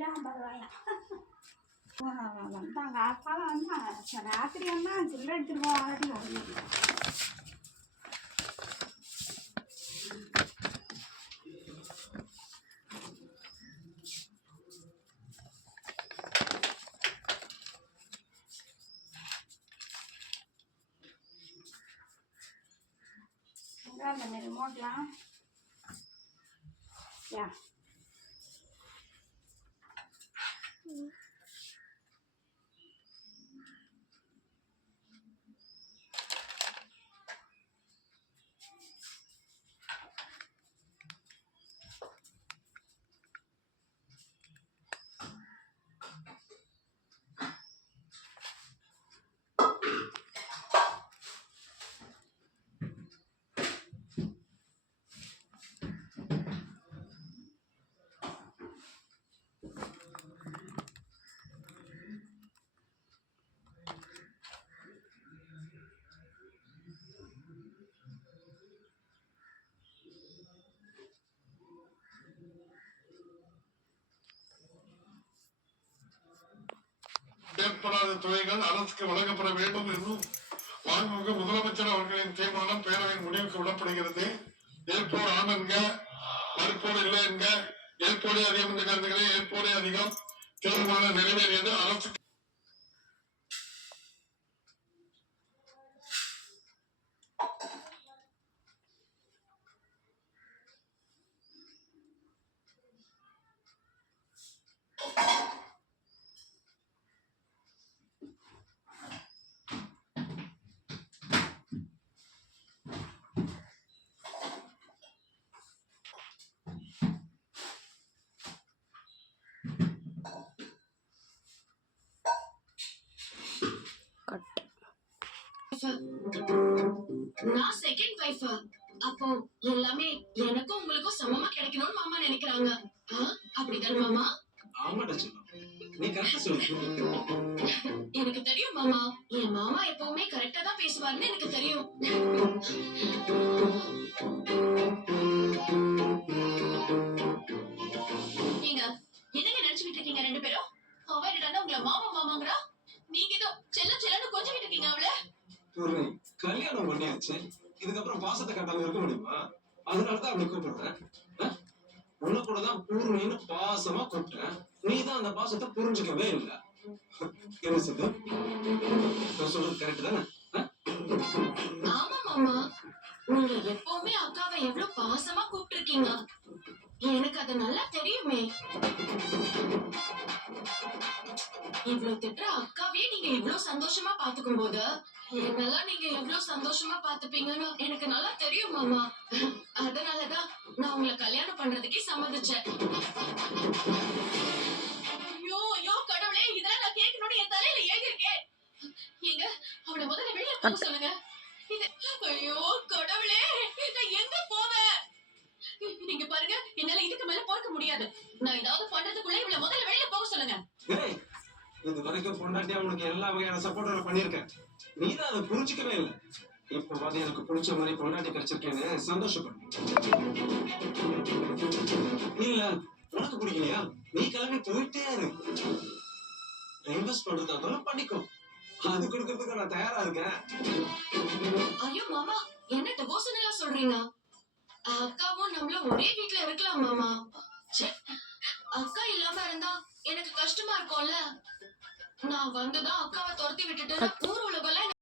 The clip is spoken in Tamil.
50 ரூபாயா வந்தாங்க அப்பாலாம் வந்தாங்க ராத்திரி வந்தா சில்லறை எடுத்துட்டு போவாட்டி ஓடிட்டு அந்த ரிமோட்லாம் யா ஏற்படாத துறைகள் அரசுக்கு வழங்கப்பட வேண்டும் என்றும் மாண்புமிகு முதலமைச்சர் அவர்களின் தீர்மானம் பேரவையின் முடிவுக்கு விடப்படுகிறது. ஏற்போர் ஆண் என்க மறுப்போர் இல்லை என்க ஏற்போரே அதிகம் என்று கருதுகிறேன். ஏற்போரே அதிகம் தீர்மானம் நிறைவேறியது. அரசுக்கு நான் செகண்ட் வைஃப். அப்போ எல்லாமே எனக்கும் உங்களுக்கும் சமமா கிடைக்கணும்னு மாமா நினைக்கிறாங்க. அப்படிதான் மாமா? ஆமாடா செல்லம், நீ கரெக்டா சொல்லு. எனக்கு தெரியும் மாமா. என் மாமா எப்பவுமே கரெக்டா தான் பேசுவாருன்னு எனக்கு தெரியும். நீங்க என்னங்க நினைச்சுக்கிட்டு இருக்கீங்க ரெண்டு பேரும்? அவ என்னடா உங்களை மாமா மாமாங்கறா? நீங்க ஏதோ செல்ல செல்லன்னு கொஞ்சிக்கிட்டு இருக்கீங்க அவளை. பூர்ணி, கல்யாணம் பண்ணியாச்சு, இதுக்கப்புறம் பாசத்தை காட்டாம இருக்க முடியுமா? அதனாலதான் அவளை கூப்பிடுறேன். உன்ன கூட தான் பூர்ணின்னு பாசமா கூப்பிட்டேன். நீதான் அந்த பாசத்தை புரிஞ்சுக்கவே இல்லை. என்ன சொல்லு, நான் சொல்றது கரெக்ட் தானே? ஆமா மாமா, நீங்க எப்பவுமே அக்காவை எவ்வளவு பாசமா கூப்பிட்டுருக்கீங்க. எனக்கு அது நல்லா தெரியுமே. இவ்வளவு திட்டுற அக்காவே நீங்க இவ்வளவு சந்தோஷமா பாத்துக்கும் போது என்னெல்லாம் நீங்க எவ்வளவு சந்தோஷமா பாத்துப்பீங்கன்னு எனக்கு நல்லா தெரியும் மாமா. அதனாலதான் நான் உங்களை கல்யாணம் பண்றதுக்கே சம்மதிச்சேன். ஐயோ ஐயோ கடவுளே, இதெல்லாம் நான் கேட்கணும்னு என் தலையில ஏறிருக்கேன். எங்க அவளை முதல்ல வெளியே போக சொல்லுங்க. ஐயோ கடவுளே, நான் எங்க போவேன்? நீங்க பாருங்க, என்னால இதுக்கு மேல பொறுக்க முடியாது. நான் ஏதாவது பண்றதுக்குள்ள இவளை முதல்ல வெளியே போக சொல்லுங்க. இது வரைக்கும் பொண்டாட்டியா உனக்கு எல்லா வகையான சப்போர்ட் பண்ணிருக்கேன். நீதான் அதை புரிஞ்சுக்கவே இல்லை. இப்ப பாத்து எனக்கு பிடிச்ச மாதிரி பொண்டாட்டி கிடைச்சிருக்கேன்னு சந்தோஷப்படு. இல்ல உனக்கு பிடிக்கலையா? நீ கிளம்பி போயிட்டே இரு. இன்வெஸ்ட் பண்றதா பண்ணிக்கோ. அது கொடுக்கறதுக்கு நான் தயாரா இருக்கேன். ஐயோ மாமா, என்ன டிவோர்ஸ் எல்லாம் சொல்றீங்க? அக்காவும் நம்மளும் ஒரே வீட்ல இருக்கலாம் மாமா. அக்கா இல்லாம இருந்தா எனக்கு கஷ்டமா இருக்கும்ல. நான் வந்துதான் அக்காவை துரத்தி விட்டுட்டு ஊர் உலகம்